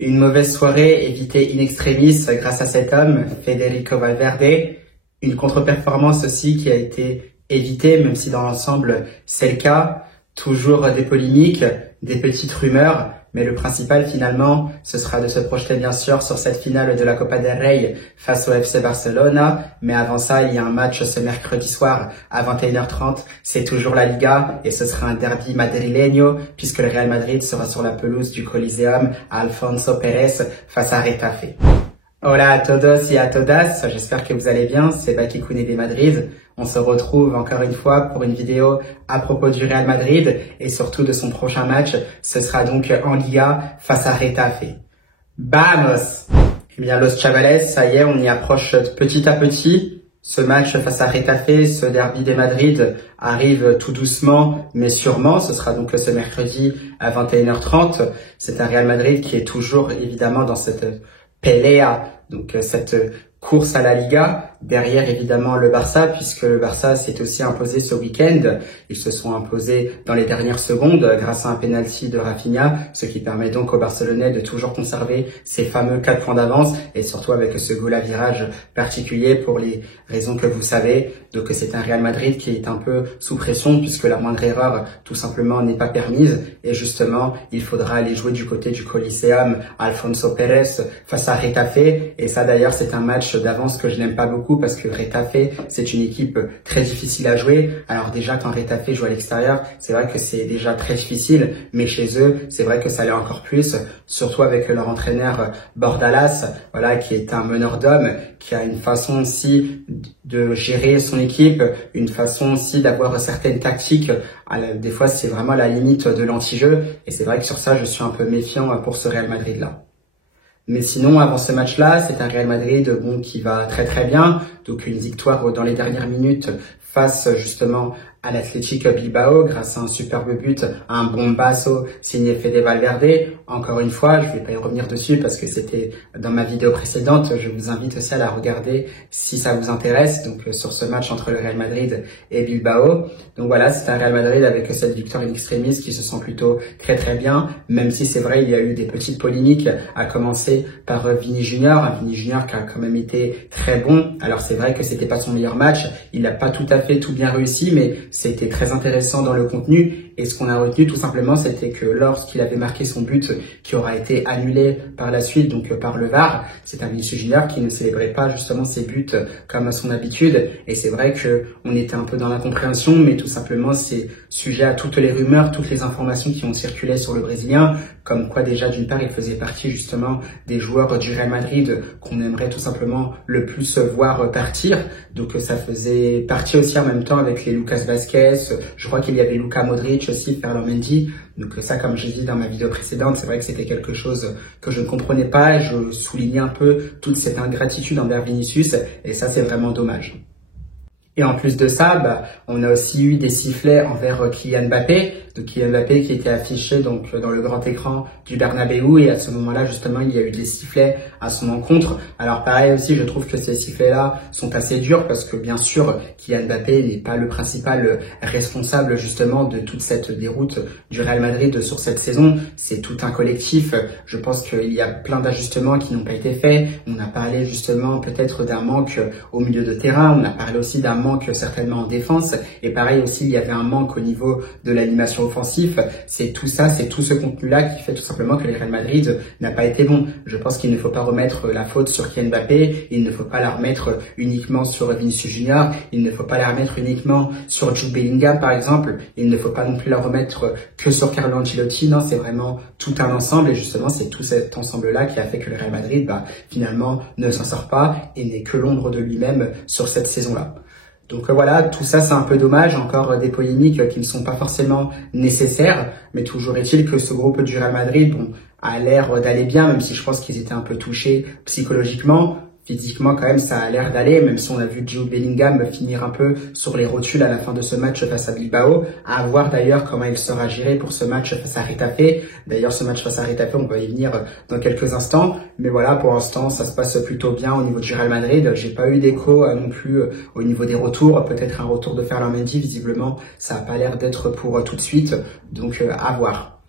Une mauvaise soirée évitée in extremis grâce à cet homme, Federico Valverde. Une contre-performance aussi qui a été évitée, même si dans l'ensemble c'est le cas. Toujours des polémiques, des petites rumeurs, mais le principal finalement, ce sera de se projeter bien sûr sur cette finale de la Copa del Rey face au FC Barcelona. Mais avant ça, il y a un match ce mercredi soir à 21h30. C'est toujours la Liga et ce sera un derby madrileño puisque le Real Madrid sera sur la pelouse du Coliseum à Alfonso Pérez face à Retafe. Hola a todos y a todas, j'espère que vous allez bien, c'est Baki Koune de Madrid. On se retrouve encore une fois pour une vidéo à propos du Real Madrid et surtout de son prochain match. Ce sera donc en Liga face à Retafe. Vamos! Eh bien, Los Chavales, ça y est, on y approche petit à petit. Ce match face à Retafe, ce derby de Madrid arrive tout doucement mais sûrement. Ce sera donc ce mercredi à 21h30. C'est un Real Madrid qui est toujours évidemment dans cette pelea, donc cette course à la Liga, derrière évidemment le Barça, puisque le Barça s'est aussi imposé ce week-end. Ils se sont imposés dans les dernières secondes grâce à un penalty de Rafinha, ce qui permet donc aux Barcelonais de toujours conserver ces fameux 4 points d'avance, et surtout avec ce goal à virage particulier pour les raisons que vous savez. Donc c'est un Real Madrid qui est un peu sous pression, puisque la moindre erreur tout simplement n'est pas permise, et justement il faudra aller jouer du côté du Coliseum Alfonso Pérez face à Retafe, et ça d'ailleurs c'est un match d'avance que je n'aime pas beaucoup parce que Retafe, c'est une équipe très difficile à jouer. Alors déjà, quand Retafe joue à l'extérieur, c'est vrai que c'est déjà très difficile, mais chez eux, c'est vrai que ça l'est encore plus, surtout avec leur entraîneur Bordalas, voilà, qui est un meneur d'hommes, qui a une façon aussi de gérer son équipe, une façon aussi d'avoir certaines tactiques. Des fois, c'est vraiment la limite de l'anti-jeu, et c'est vrai que sur ça, je suis un peu méfiant pour ce Real Madrid-là. Mais sinon, avant ce match-là, c'est un Real Madrid qui va très très bien. Donc une victoire dans les dernières minutes face justement à l'Athletic Bilbao grâce à un superbe but, un bombasso signé Fede Valverde. Encore une fois, je vais pas y revenir dessus parce que c'était dans ma vidéo précédente. Je vous invite aussi à la regarder si ça vous intéresse. Donc sur ce match entre le Real Madrid et Bilbao. Donc voilà, c'est un Real Madrid avec cette victoire in extremis qui se sent plutôt très très bien. Même si c'est vrai, il y a eu des petites polémiques, à commencer par Vini Junior. Un Vini Junior qui a quand même été très bon. Alors c'est vrai que c'était pas son meilleur match. Il n'a pas tout à fait tout bien réussi, mais c'était très intéressant dans le contenu. Et ce qu'on a retenu tout simplement, c'était que lorsqu'il avait marqué son but qui aura été annulé par la suite, donc par le VAR, c'est un Vinicius Junior qui ne célébrait pas justement ses buts comme à son habitude. Et c'est vrai que on était un peu dans l'incompréhension, mais tout simplement c'est sujet à toutes les rumeurs, toutes les informations qui ont circulé sur le Brésilien, comme quoi déjà d'une part il faisait partie justement des joueurs du Real Madrid qu'on aimerait tout simplement le plus voir partir. Donc ça faisait partie aussi en même temps avec les Lucas Vazquez, je crois qu'il y avait Luka Modric aussi, Ferland Mendy. Donc ça, comme j'ai dit dans ma vidéo précédente, c'est vrai que c'était quelque chose que je ne comprenais pas. Je soulignais un peu toute cette ingratitude envers Vinicius et ça, c'est vraiment dommage. Et en plus de ça, on a aussi eu des sifflets envers Kylian Mbappé. Donc Kylian Mbappé qui était affiché donc dans le grand écran du Bernabéu, et à ce moment-là justement il y a eu des sifflets à son encontre. Alors pareil aussi, je trouve que ces sifflets-là sont assez durs parce que bien sûr Kylian Mbappé n'est pas le principal responsable justement de toute cette déroute du Real Madrid sur cette saison. C'est tout un collectif. Je pense qu'il y a plein d'ajustements qui n'ont pas été faits. On a parlé justement peut-être d'un manque au milieu de terrain. On a parlé aussi d'un manque certainement en défense. Et pareil aussi, il y avait un manque au niveau de l'animation offensif. C'est tout ça, c'est tout ce contenu-là qui fait tout simplement que le Real Madrid n'a pas été bon. Je pense qu'il ne faut pas remettre la faute sur Kylian Mbappé, il ne faut pas la remettre uniquement sur Vinicius Junior, il ne faut pas la remettre uniquement sur Jude Bellingham par exemple, il ne faut pas non plus la remettre que sur Carlo Ancelotti. Non, c'est vraiment tout un ensemble, et justement c'est tout cet ensemble-là qui a fait que le Real Madrid finalement ne s'en sort pas et n'est que l'ombre de lui-même sur cette saison-là. Donc voilà, tout ça c'est un peu dommage, encore des polémiques qui ne sont pas forcément nécessaires, mais toujours est-il que ce groupe du Real Madrid a l'air d'aller bien, même si je pense qu'ils étaient un peu touchés psychologiquement. Physiquement, quand même, ça a l'air d'aller, même si on a vu Jude Bellingham finir un peu sur les rotules à la fin de ce match face à Bilbao. À voir d'ailleurs comment il sera géré pour ce match face à Retafe. D'ailleurs, ce match face à Retafe, on va y venir dans quelques instants. Mais voilà, pour l'instant, ça se passe plutôt bien au niveau du Real Madrid. J'ai pas eu d'écho non plus au niveau des retours. Peut-être un retour de Ferland Mendy, visiblement, ça a pas l'air d'être pour tout de suite. Donc, à voir.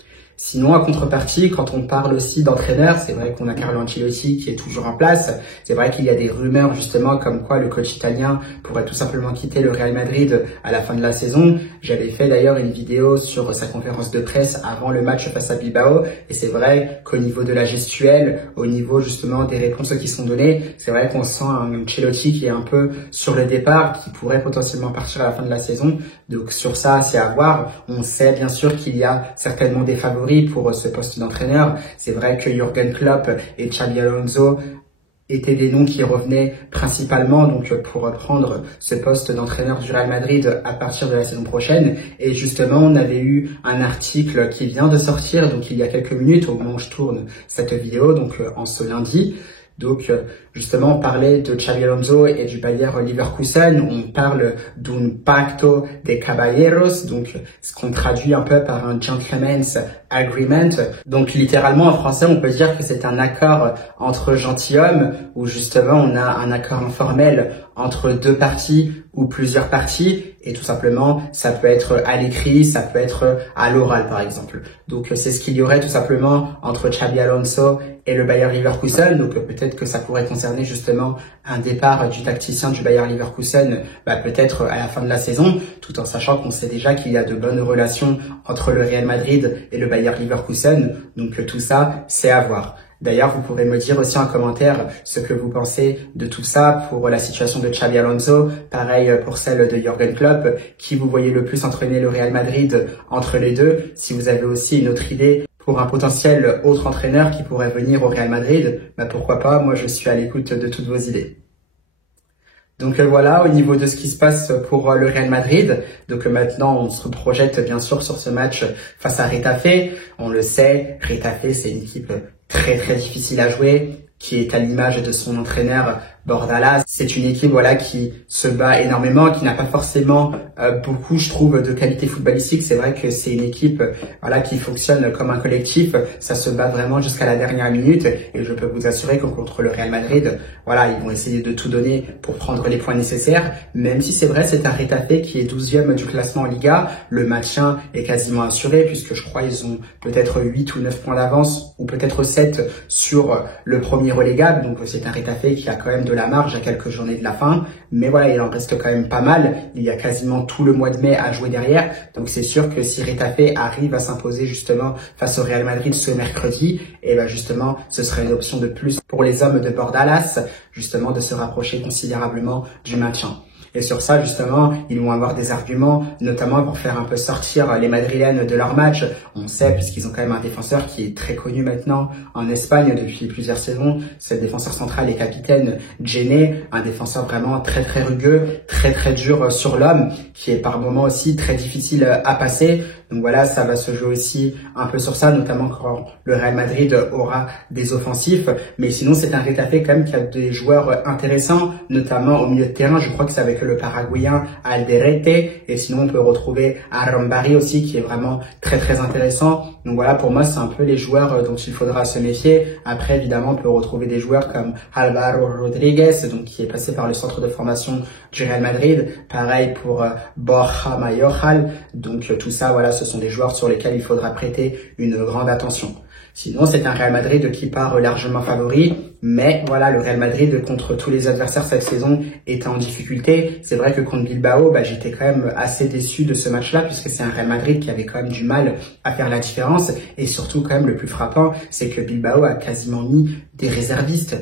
Sinon, en contrepartie, quand on parle aussi d'entraîneurs, c'est vrai qu'on a Carlo Ancelotti qui est toujours en place. C'est vrai qu'il y a des rumeurs justement comme quoi le coach italien pourrait tout simplement quitter le Real Madrid à la fin de la saison. J'avais fait d'ailleurs une vidéo sur sa conférence de presse avant le match face à Bilbao. Et c'est vrai qu'au niveau de la gestuelle, au niveau justement des réponses qui sont données, c'est vrai qu'on sent un Ancelotti qui est un peu sur le départ, qui pourrait potentiellement partir à la fin de la saison. Donc sur ça, c'est à voir. On sait bien sûr qu'il y a certainement des favoris pour ce poste d'entraîneur. C'est vrai que Jürgen Klopp et Xabi Alonso étaient des noms qui revenaient principalement donc pour prendre ce poste d'entraîneur du Real Madrid à partir de la saison prochaine. Et justement, on avait eu un article qui vient de sortir, donc il y a quelques minutes au moment où je tourne cette vidéo, donc en ce lundi. Donc, justement, on parlait de Xabi Alonso et du Bayer Leverkusen. On parle d'un pacto de caballeros, donc ce qu'on traduit un peu par un gentleman's agreement. Donc, littéralement, en français, on peut dire que c'est un accord entre gentilshommes, où justement, on a un accord informel entre deux parties ou plusieurs parties. Et tout simplement, ça peut être à l'écrit, ça peut être à l'oral, par exemple. Donc, c'est ce qu'il y aurait tout simplement entre Xabi Alonso et le Bayer Leverkusen. Donc, peut-être que ça pourrait concerner justement un départ du tacticien du Bayer Leverkusen, peut-être à la fin de la saison, tout en sachant qu'on sait déjà qu'il y a de bonnes relations entre le Real Madrid et le Bayer Leverkusen. Donc, tout ça, c'est à voir. D'ailleurs, vous pourrez me dire aussi en commentaire ce que vous pensez de tout ça pour la situation de Xabi Alonso, pareil pour celle de Jürgen Klopp, qui vous voyez le plus entraîner le Real Madrid entre les deux. Si vous avez aussi une autre idée pour un potentiel autre entraîneur qui pourrait venir au Real Madrid, pourquoi pas, moi je suis à l'écoute de toutes vos idées. Donc voilà, au niveau de ce qui se passe pour le Real Madrid. Donc maintenant, on se projette bien sûr sur ce match face à Getafe. On le sait, Getafe, c'est une équipe très difficile à jouer, qui est à l'image de son entraîneur Bordalas. C'est une équipe qui se bat énormément, qui n'a pas forcément beaucoup, je trouve, de qualité footballistique. C'est vrai que c'est une équipe qui fonctionne comme un collectif. Ça se bat vraiment jusqu'à la dernière minute. Et je peux vous assurer que contre le Real Madrid, ils vont essayer de tout donner pour prendre les points nécessaires. Même si c'est vrai, c'est un Getafe qui est 12e du classement en Liga. Le maintien est quasiment assuré puisque je crois ils ont peut-être 8 ou 9 points d'avance ou peut-être 7 sur le premier relégable. Donc c'est un Getafe qui a quand même de la marge à quelques journées de la fin, mais il en reste quand même pas mal. Il y a quasiment tout le mois de mai à jouer derrière, donc c'est sûr que si Getafe arrive à s'imposer justement face au Real Madrid ce mercredi, et justement ce serait une option de plus pour les hommes de Bordalas, justement de se rapprocher considérablement du maintien. Et sur ça, justement, ils vont avoir des arguments, notamment pour faire un peu sortir les Madrilènes de leur match. On sait, puisqu'ils ont quand même un défenseur qui est très connu maintenant en Espagne depuis plusieurs saisons. C'est le défenseur central et capitaine Djené, un défenseur vraiment très rugueux, très dur sur l'homme, qui est par moments aussi très difficile à passer. Donc voilà, ça va se jouer aussi un peu sur ça, notamment quand le Real Madrid aura des offensifs. Mais sinon, c'est un Getafe quand même qui a des joueurs intéressants, notamment au milieu de terrain. Je crois que c'est avec le Paraguayen Alderete. Et sinon, on peut retrouver Arambari aussi, qui est vraiment très intéressant. Donc voilà, pour moi, c'est un peu les joueurs dont il faudra se méfier. Après, évidemment, on peut retrouver des joueurs comme Álvaro Rodríguez, donc qui est passé par le centre de formation du Real Madrid. Pareil pour Borja Mayoral. Donc tout ça, ce sont des joueurs sur lesquels il faudra prêter une grande attention. Sinon, c'est un Real Madrid qui part largement favori, mais le Real Madrid contre tous les adversaires cette saison est en difficulté. C'est vrai que contre Bilbao, j'étais quand même assez déçu de ce match-là, puisque c'est un Real Madrid qui avait quand même du mal à faire la différence. Et surtout, quand même, le plus frappant, c'est que Bilbao a quasiment mis des réservistes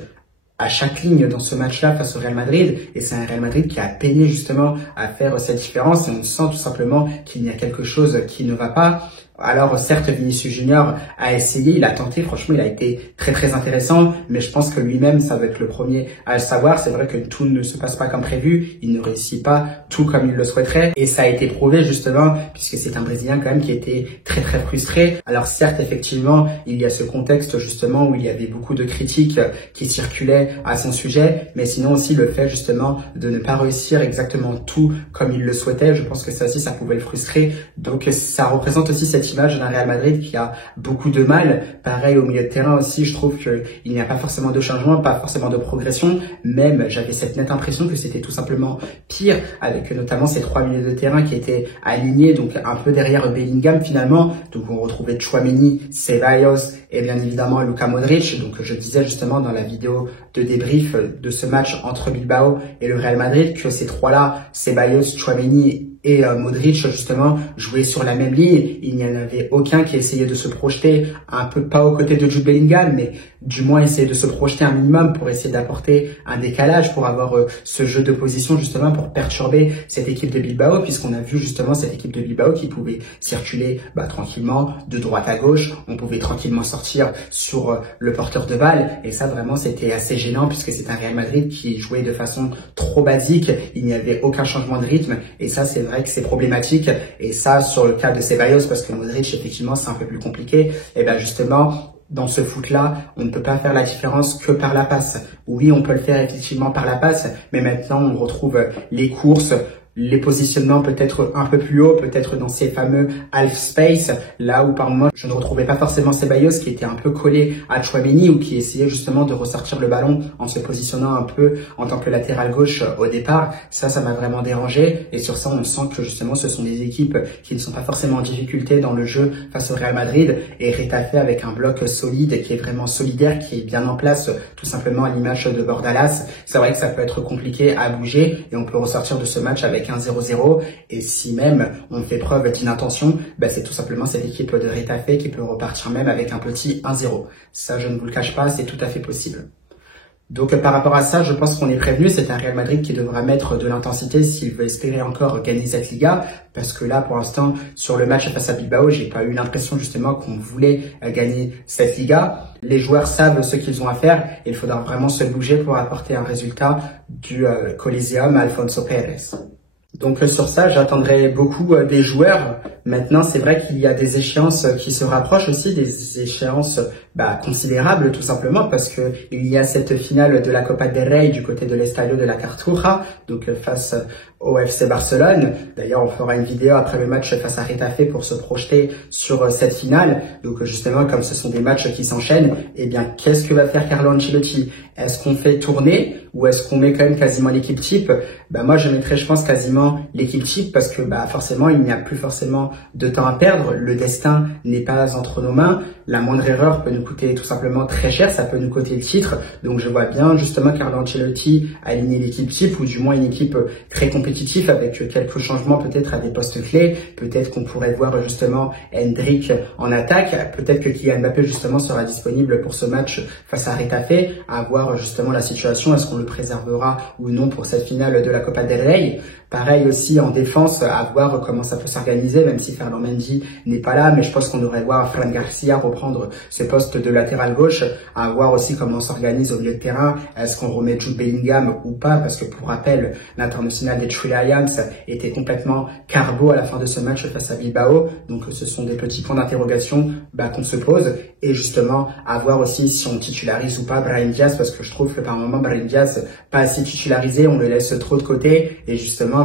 à chaque ligne dans ce match-là face au Real Madrid, et c'est un Real Madrid qui a peiné justement à faire cette différence, et on sent tout simplement qu'il y a quelque chose qui ne va pas. Alors certes, Vinicius Junior a essayé, il a tenté, franchement il a été très intéressant, mais je pense que lui-même ça va être le premier à le savoir. C'est vrai que tout ne se passe pas comme prévu, il ne réussit pas tout comme il le souhaiterait, et ça a été prouvé justement puisque c'est un Brésilien quand même qui était très frustré. Alors certes, effectivement, il y a ce contexte justement où il y avait beaucoup de critiques qui circulaient à son sujet, mais sinon aussi le fait justement de ne pas réussir exactement tout comme il le souhaitait, je pense que ça aussi ça pouvait le frustrer. Donc ça représente aussi cette cette image d'un Real Madrid qui a beaucoup de mal. Pareil au milieu de terrain aussi, je trouve qu'il n'y a pas forcément de changement, pas forcément de progression. Même, j'avais cette nette impression que c'était tout simplement pire, avec notamment ces trois milieux de terrain qui étaient alignés, donc un peu derrière Bellingham finalement. Donc on retrouvait Tchouaméni, Ceballos et bien évidemment Luka Modric. Donc je disais justement dans la vidéo de débrief de ce match entre Bilbao et le Real Madrid que ces trois-là, Ceballos, Tchouaméni et Modric justement jouaient sur la même ligne. Il n'y en avait aucun qui essayait de se projeter un peu, pas aux côtés de Jude Bellingham, mais du moins essayer de se projeter un minimum pour essayer d'apporter un décalage, pour avoir ce jeu de position justement pour perturber cette équipe de Bilbao, puisqu'on a vu justement cette équipe de Bilbao qui pouvait circuler tranquillement de droite à gauche, on pouvait tranquillement sortir sur le porteur de balle, et ça vraiment c'était assez gênant puisque c'est un Real Madrid qui jouait de façon trop basique, il n'y avait aucun changement de rythme, et ça c'est vrai que c'est problématique, et ça sur le cas de Ceballos, parce que Modric effectivement c'est un peu plus compliqué, et bien justement dans ce foot-là, on ne peut pas faire la différence que par la passe. Oui, on peut le faire effectivement par la passe, mais maintenant on retrouve les courses, les positionnements peut-être un peu plus haut, peut-être dans ces fameux half space, là où par moment je ne retrouvais pas forcément Ceballos qui était un peu collé à Tchouaméni ou qui essayait justement de ressortir le ballon en se positionnant un peu en tant que latéral gauche au départ. Ça m'a vraiment dérangé, et sur ça on sent que justement ce sont des équipes qui ne sont pas forcément en difficulté dans le jeu face au Real Madrid, et Getafe avec un bloc solide qui est vraiment solidaire, qui est bien en place tout simplement à l'image de Bordalas. C'est vrai que ça peut être compliqué à bouger et on peut ressortir de ce match avec un 0-0, et si même on fait preuve d'inattention, c'est tout simplement cette équipe de Getafe qui peut repartir même avec un petit 1-0. Ça, je ne vous le cache pas, c'est tout à fait possible. Donc par rapport à ça, je pense qu'on est prévenu. C'est un Real Madrid qui devra mettre de l'intensité s'il veut espérer encore gagner cette Liga, parce que là pour l'instant sur le match face à Bilbao, j'ai pas eu l'impression justement qu'on voulait gagner cette Liga. Les joueurs savent ce qu'ils ont à faire et il faudra vraiment se bouger pour apporter un résultat du Coliseum Alfonso Pérez. Donc sur ça, j'attendrai beaucoup des joueurs. Maintenant, c'est vrai qu'il y a des échéances qui se rapprochent aussi, des échéances considérables tout simplement, parce que il y a cette finale de la Copa del Rey du côté de l'Estadio de la Cartuja, donc face au FC Barcelone. D'ailleurs, on fera une vidéo après le match face à Getafe pour se projeter sur cette finale. Donc justement, comme ce sont des matchs qui s'enchaînent, qu'est-ce que va faire Carlo Ancelotti? Est-ce qu'on fait tourner ou est-ce qu'on met quand même quasiment l'équipe type? Moi, je mettrais, je pense, quasiment l'équipe type, parce que forcément, il n'y a plus forcément de temps à perdre. Le destin n'est pas entre nos mains. La moindre erreur peut nous coûter tout simplement très cher. Ça peut nous coûter le titre. Donc, je vois bien justement Carlo Ancelotti aligner l'équipe type, ou du moins une équipe très compétitive avec quelques changements peut-être à des postes clés. Peut-être qu'on pourrait voir justement Hendrik en attaque. Peut-être que Kylian Mbappé justement sera disponible pour ce match face à Getafe. À voir justement la situation. Est-ce qu'on le préservera ou non pour cette finale de la Copa del Rey? Pareil aussi en défense, à voir comment ça peut s'organiser, même si Ferland Mendy n'est pas là, mais je pense qu'on devrait voir Fran Garcia reprendre ce poste de latéral gauche, à voir aussi comment on s'organise au milieu de terrain. Est-ce qu'on remet Jude Bellingham ou pas? Parce que pour rappel, l'international des Three Lions était complètement carbo à la fin de ce match face à Bilbao, donc ce sont des petits points d'interrogation qu'on se pose, et justement à voir aussi si on titularise ou pas Brahim Diaz, parce que je trouve que par moment Brahim Diaz pas assez titularisé, on le laisse trop de côté, et justement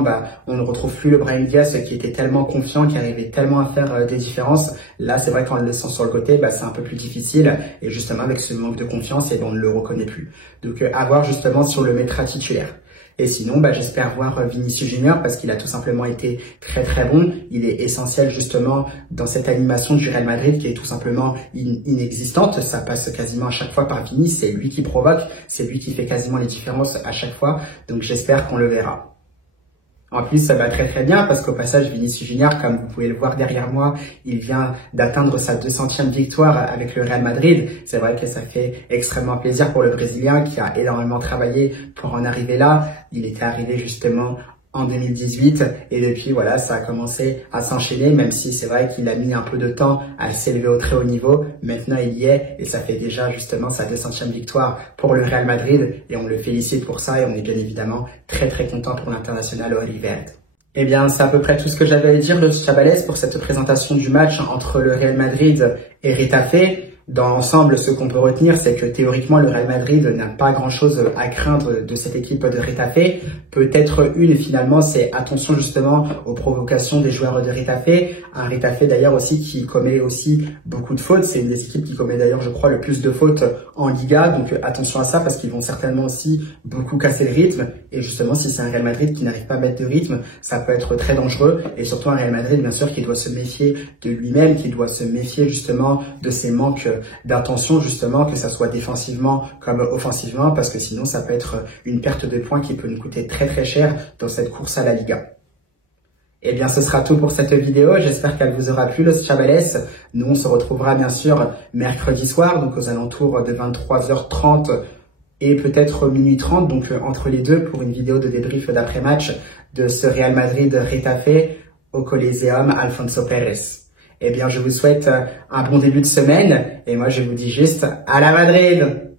on ne retrouve plus le Brahim Diaz qui était tellement confiant, qui arrivait tellement à faire des différences. Là, c'est vrai qu'en le laissant sur le côté, c'est un peu plus difficile, et justement avec ce manque de confiance, on ne le reconnaît plus. Donc à voir justement si on le mettra titulaire. Et sinon, j'espère voir Vinicius Junior, parce qu'il a tout simplement été très très bon. Il est essentiel justement dans cette animation du Real Madrid qui est tout simplement inexistante. Ça passe quasiment à chaque fois par Vini, c'est lui qui provoque, c'est lui qui fait quasiment les différences à chaque fois. Donc j'espère qu'on le verra. En plus, ça va très très bien, parce qu'au passage, Vinicius Junior, comme vous pouvez le voir derrière moi, il vient d'atteindre sa 200e victoire avec le Real Madrid. C'est vrai que ça fait extrêmement plaisir pour le Brésilien qui a énormément travaillé pour en arriver là. Il était arrivé justement en 2018 et depuis voilà, ça a commencé à s'enchaîner, même si c'est vrai qu'il a mis un peu de temps à s'élever au très haut niveau. Maintenant il y est, et ça fait déjà justement sa 200e victoire pour le Real Madrid, et on le félicite pour ça, et on est bien évidemment très très content pour l'international Oliver. Eh bien, c'est à peu près tout ce que j'avais à dire de Chabales pour cette présentation du match entre le Real Madrid et Getafe. Dans l'ensemble, ce qu'on peut retenir, c'est que théoriquement, le Real Madrid n'a pas grand-chose à craindre de cette équipe de Getafe. Peut-être une, finalement, c'est attention justement aux provocations des joueurs de Getafe. Un Getafe d'ailleurs aussi qui commet aussi beaucoup de fautes. C'est une des équipes qui commet d'ailleurs, je crois, le plus de fautes en Liga. Donc attention à ça parce qu'ils vont certainement aussi beaucoup casser le rythme. Et justement, si c'est un Real Madrid qui n'arrive pas à mettre de rythme, ça peut être très dangereux. Et surtout un Real Madrid, bien sûr, qui doit se méfier de lui-même, qui doit se méfier justement de ses manques d'intention, justement, que ça soit défensivement comme offensivement, parce que sinon ça peut être une perte de points qui peut nous coûter très très cher dans cette course à la Liga. Eh bien, ce sera tout pour cette vidéo. J'espère qu'elle vous aura plu, los chavales. Nous, on se retrouvera bien sûr mercredi soir, donc aux alentours de 23h30 et peut-être minuit 30, donc entre les deux, pour une vidéo de débrief d'après-match de ce Real Madrid-Getafe au Coliseum Alfonso Pérez. Eh bien, je vous souhaite un bon début de semaine et moi, je vous dis juste à la Madrid!